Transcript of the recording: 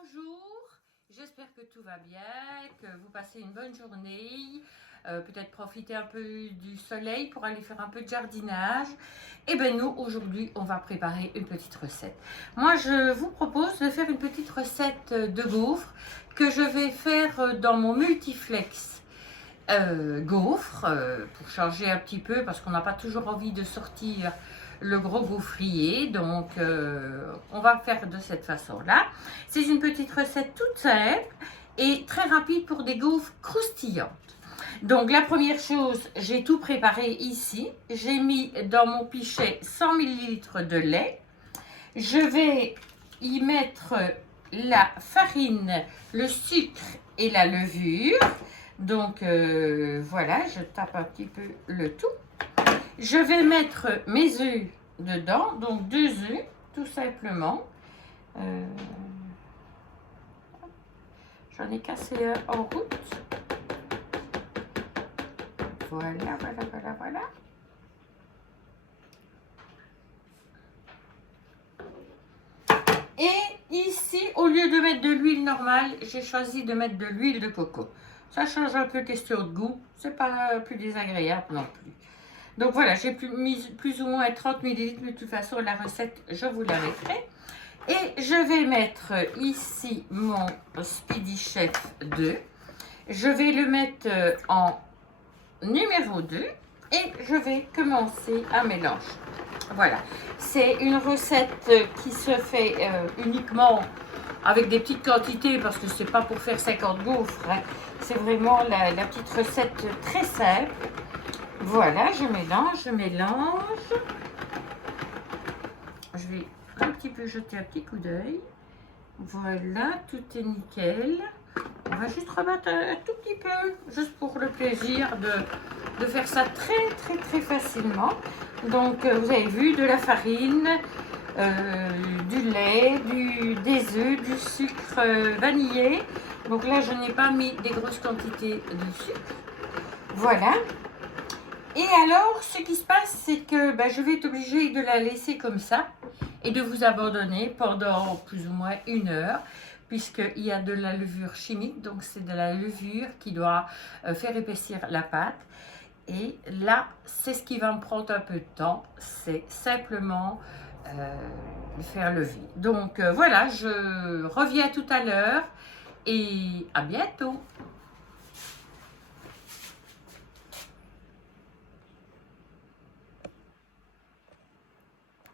Bonjour, j'espère que tout va bien, que vous passez une bonne journée, peut-être profiter un peu du soleil pour aller faire un peu de jardinage. Et bien nous, aujourd'hui, on va préparer une petite recette. Moi, je vous propose de faire une petite recette de gaufres que je vais faire dans mon multiflex gaufres pour changer un petit peu parce qu'on n'a pas toujours envie de sortir le gros gaufrier, donc on va faire de cette façon là. C'est une petite recette toute simple et très rapide pour des gaufres croustillantes. Donc la première chose, j'ai tout préparé ici. J'ai mis dans mon pichet 100 ml de lait. Je vais y mettre la farine, le sucre et la levure. Donc voilà, je tape un petit peu le tout. Je vais mettre mes œufs dedans, donc 2 œufs tout simplement. J'en ai cassé un en route. Voilà. Et ici, au lieu de mettre de l'huile normale, j'ai choisi de mettre de l'huile de coco. Ça change un peu question de goût, c'est pas plus désagréable non plus. Donc voilà, j'ai mis plus ou moins 30 ml, mais de toute façon la recette, je vous la mettrai. Et je vais mettre ici mon Speedy Chef 2. Je vais le mettre en numéro 2 et je vais commencer à mélanger. Voilà, c'est une recette qui se fait uniquement avec des petites quantités parce que c'est pas pour faire 50 gaufres, hein. C'est vraiment la petite recette très simple. Voilà, je mélange. Je vais un petit peu jeter un petit coup d'œil. Voilà, tout est nickel. On va juste rebattre un tout petit peu, juste pour le plaisir de faire ça très facilement. Donc, vous avez vu, de la farine, du lait, des œufs, du sucre vanillé. Donc là, je n'ai pas mis des grosses quantités de sucre. Voilà. Et alors, ce qui se passe, c'est que je vais être obligée de la laisser comme ça et de vous abandonner pendant plus ou moins 1 heure, puisqu'il y a de la levure chimique, donc c'est de la levure qui doit faire épaissir la pâte. Et là, c'est ce qui va me prendre un peu de temps, c'est simplement le faire lever. Donc voilà, je reviens tout à l'heure et à bientôt.